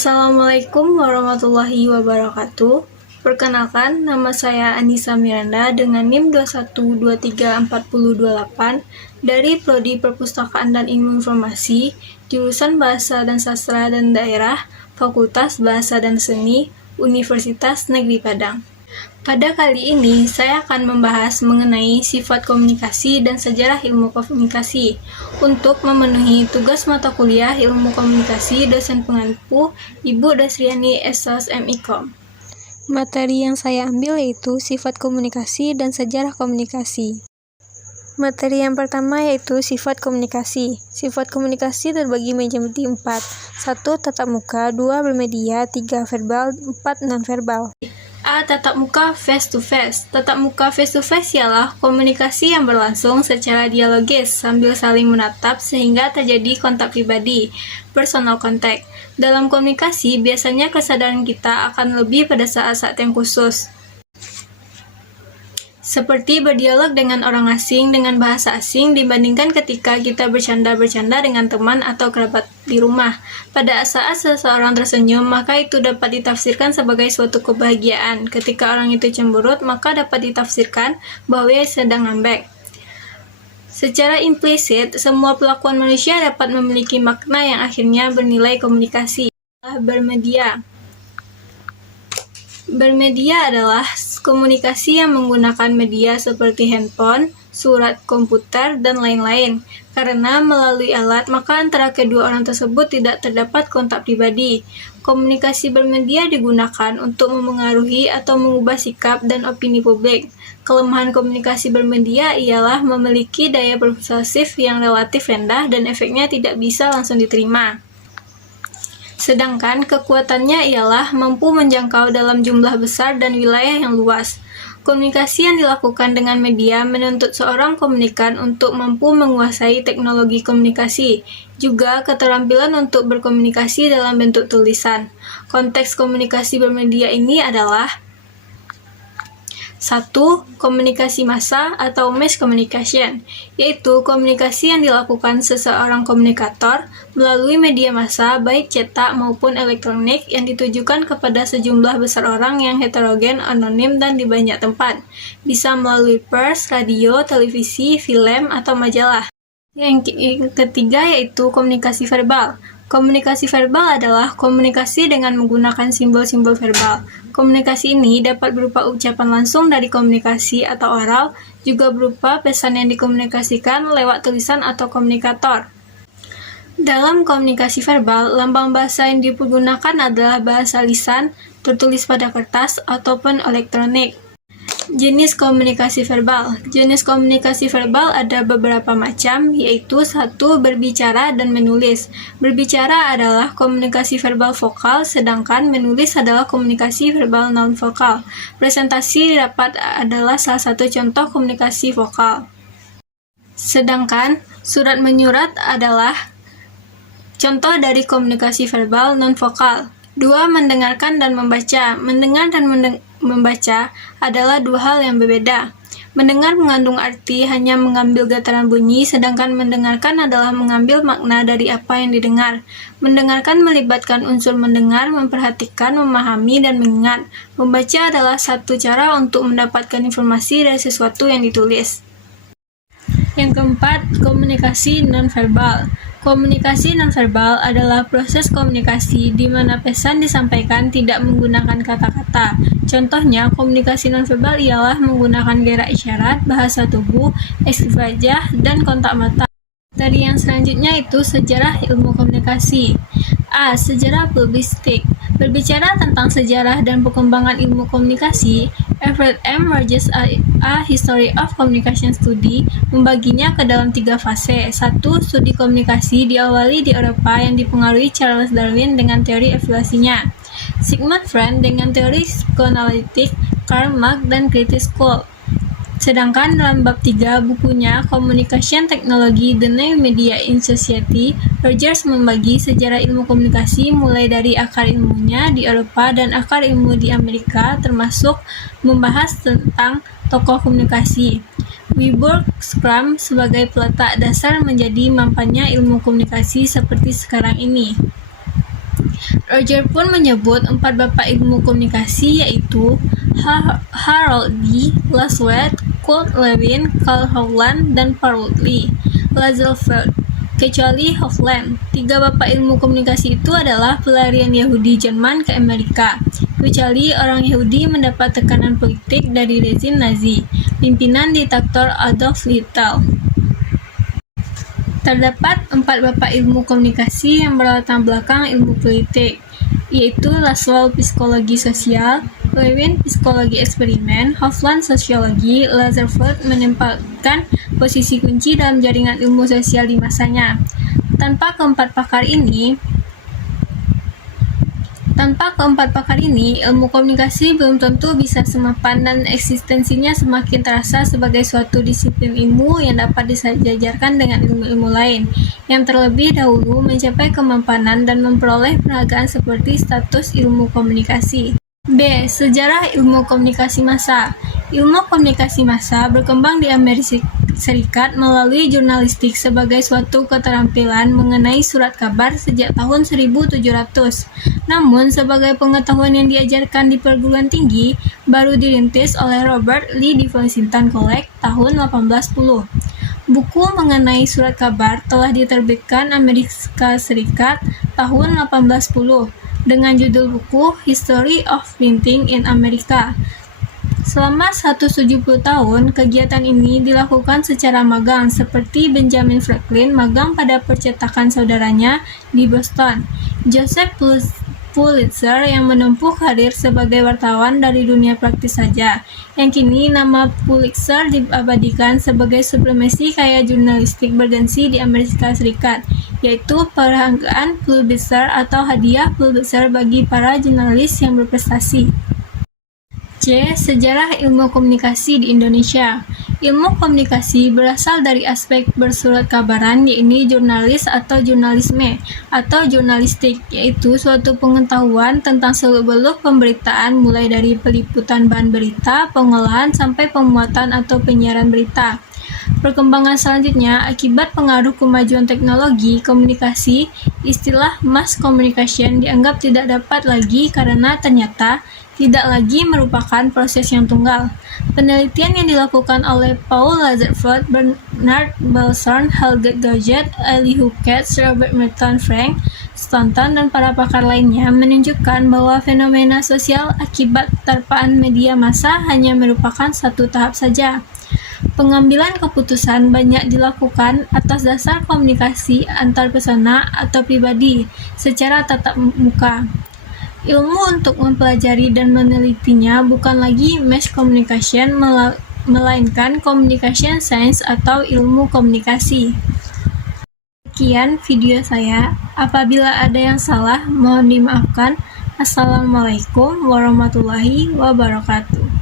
Assalamualaikum warahmatullahi wabarakatuh. Perkenalkan, nama saya Anissa Miranda dengan NIM 21234028 dari Prodi Perpustakaan dan Ilmu Informasi, jurusan Bahasa dan Sastra dan Daerah, Fakultas Bahasa dan Seni, Universitas Negeri Padang. Pada kali ini, saya akan membahas mengenai sifat komunikasi dan sejarah ilmu komunikasi. Untuk memenuhi tugas mata kuliah ilmu komunikasi, dosen pengampu Ibu Dasriani Sos MIKOM. Materi yang saya ambil yaitu sifat komunikasi dan sejarah komunikasi. Materi yang pertama yaitu sifat komunikasi. Sifat komunikasi terbagi menjadi 4. 1. Tatap muka, 2. Bermedia, 3. Verbal, 4. Non-verbal. A. Tatap muka face to face. Tatap muka face to face ialah komunikasi yang berlangsung secara dialogis sambil saling menatap sehingga terjadi kontak pribadi, personal contact. Dalam komunikasi, biasanya kesadaran kita akan lebih pada saat-saat yang khusus, seperti berdialog dengan orang asing dengan bahasa asing dibandingkan ketika kita bercanda-bercanda dengan teman atau kerabat di rumah. Pada saat seseorang tersenyum, maka itu dapat ditafsirkan sebagai suatu kebahagiaan. Ketika orang itu cemberut, maka dapat ditafsirkan bahwa ia sedang ngambek. Secara implisit, semua pelakuan manusia dapat memiliki makna yang akhirnya bernilai komunikasi. Bermedia. Bermedia adalah komunikasi yang menggunakan media seperti handphone, surat komputer, dan lain-lain. Karena melalui alat, maka antara kedua orang tersebut tidak terdapat kontak pribadi. Komunikasi bermedia digunakan untuk memengaruhi atau mengubah sikap dan opini publik. Kelemahan komunikasi bermedia ialah memiliki daya persuasif yang relatif rendah dan efeknya tidak bisa langsung diterima. Sedangkan kekuatannya ialah mampu menjangkau dalam jumlah besar dan wilayah yang luas. Komunikasi yang dilakukan dengan media menuntut seorang komunikan untuk mampu menguasai teknologi komunikasi, juga keterampilan untuk berkomunikasi dalam bentuk tulisan. Konteks komunikasi bermedia ini adalah 1. Komunikasi massa atau mass communication, yaitu komunikasi yang dilakukan seseorang komunikator melalui media massa baik cetak maupun elektronik yang ditujukan kepada sejumlah besar orang yang heterogen, anonim, dan di banyak tempat. Bisa melalui pers, radio, televisi, film, atau majalah. Yang ketiga yaitu komunikasi verbal. Komunikasi verbal adalah komunikasi dengan menggunakan simbol-simbol verbal. Komunikasi ini dapat berupa ucapan langsung dari komunikasi atau oral, juga berupa pesan yang dikomunikasikan lewat tulisan atau komunikator. Dalam komunikasi verbal, lambang bahasa yang dipergunakan adalah bahasa lisan, tertulis pada kertas, ataupun elektronik. Jenis komunikasi verbal. Jenis komunikasi verbal ada beberapa macam, yaitu 1. Berbicara dan menulis. Berbicara adalah komunikasi verbal vokal, sedangkan menulis adalah komunikasi verbal non-vokal. Presentasi rapat adalah salah satu contoh komunikasi vokal. Sedangkan surat menyurat adalah contoh dari komunikasi verbal non-vokal. 2. Mendengarkan dan membaca. Mendengar dan membaca adalah dua hal yang berbeda. Mendengar mengandung arti hanya mengambil getaran bunyi, sedangkan mendengarkan adalah mengambil makna dari apa yang didengar. Mendengarkan melibatkan unsur mendengar, memperhatikan, memahami, dan mengingat. Membaca adalah satu cara untuk mendapatkan informasi dari sesuatu yang ditulis. Yang keempat, komunikasi nonverbal. Komunikasi nonverbal adalah proses komunikasi di mana pesan disampaikan tidak menggunakan kata-kata. Contohnya, komunikasi nonverbal ialah menggunakan gerak isyarat, bahasa tubuh, ekspresi wajah, dan kontak mata. Materi yang selanjutnya itu sejarah ilmu komunikasi. A. Sejarah publistik. Berbicara tentang sejarah dan perkembangan ilmu komunikasi, Everett M. Rogers A History of Communication Study membaginya ke dalam 3 fase. 1. Studi komunikasi diawali di Eropa yang dipengaruhi Charles Darwin dengan teori evolusinya, Sigmund Freud dengan teori psikoanalitik, Karl Marx dan Critical School. Sedangkan dalam bab 3 bukunya Communication Technology The New Media in Society, Rogers membagi sejarah ilmu komunikasi mulai dari akar ilmunya di Eropa dan akar ilmu di Amerika, termasuk membahas tentang tokoh komunikasi. Wilbur Scrum sebagai peletak dasar menjadi mampannya ilmu komunikasi seperti sekarang ini. Roger pun menyebut 4 bapak ilmu komunikasi yaitu Harold D. Laswell, Kurt Lewin, Carl Hovland, dan Paul Lee Lazarsfeld. Kecuali Hovland, 3 bapak ilmu komunikasi itu adalah pelarian Yahudi Jerman ke Amerika, kecuali orang Yahudi mendapat tekanan politik dari rezim Nazi, pimpinan diktator Adolf Hitler. Terdapat 4 bapak ilmu komunikasi yang berlatar belakang ilmu politik, yaitu Laswell psikologi sosial, Lewin psikologi eksperimen, Hovland sosiologi, Lazarsfeld menempatkan posisi kunci dalam jaringan ilmu sosial di masanya. Tanpa keempat pakar ini, ilmu komunikasi belum tentu bisa semapan dan eksistensinya semakin terasa sebagai suatu disiplin ilmu yang dapat disejajarkan dengan ilmu-ilmu lain, yang terlebih dahulu mencapai kemapanan dan memperoleh penghargaan seperti status ilmu komunikasi. B. Sejarah ilmu komunikasi massa. Ilmu komunikasi massa berkembang di Amerika Serikat melalui jurnalistik sebagai suatu keterampilan mengenai surat kabar sejak tahun 1700. Namun, sebagai pengetahuan yang diajarkan di perguruan tinggi, baru dirintis oleh Robert Lee di Washington College tahun 1810. Buku mengenai surat kabar telah diterbitkan Amerika Serikat tahun 1810 dengan judul buku History of Printing in America. Selama 170 tahun, kegiatan ini dilakukan secara magang, seperti Benjamin Franklin magang pada percetakan saudaranya di Boston, Joseph Pulitzer yang menempuh karir sebagai wartawan dari dunia praktis saja, yang kini nama Pulitzer diabadikan sebagai supremasi karya jurnalistik bergengsi di Amerika Serikat, yaitu penghargaan Pulitzer atau hadiah Pulitzer bagi para jurnalis yang berprestasi. C. Sejarah ilmu komunikasi di Indonesia. Ilmu komunikasi berasal dari aspek bersurat kabaran, yaitu jurnalis atau jurnalisme atau jurnalistik, yaitu suatu pengetahuan tentang seluk-beluk pemberitaan mulai dari peliputan bahan berita, pengolahan, sampai pemuatan atau penyiaran berita. Perkembangan selanjutnya, akibat pengaruh kemajuan teknologi komunikasi, istilah mass communication dianggap tidak dapat lagi karena ternyata tidak lagi merupakan proses yang tunggal. Penelitian yang dilakukan oleh Paul Lazarsfeld, Bernard Balsarn, Helge Gauget, Elihu Katz, Robert Merton, Frank Stanton, dan para pakar lainnya menunjukkan bahwa fenomena sosial akibat terpaan media massa hanya merupakan satu tahap saja. Pengambilan keputusan banyak dilakukan atas dasar komunikasi antar persona atau pribadi secara tatap muka. Ilmu untuk mempelajari dan menelitinya bukan lagi mass communication, melainkan communication science atau ilmu komunikasi. Sekian video saya. Apabila ada yang salah, mohon dimaafkan. Assalamualaikum warahmatullahi wabarakatuh.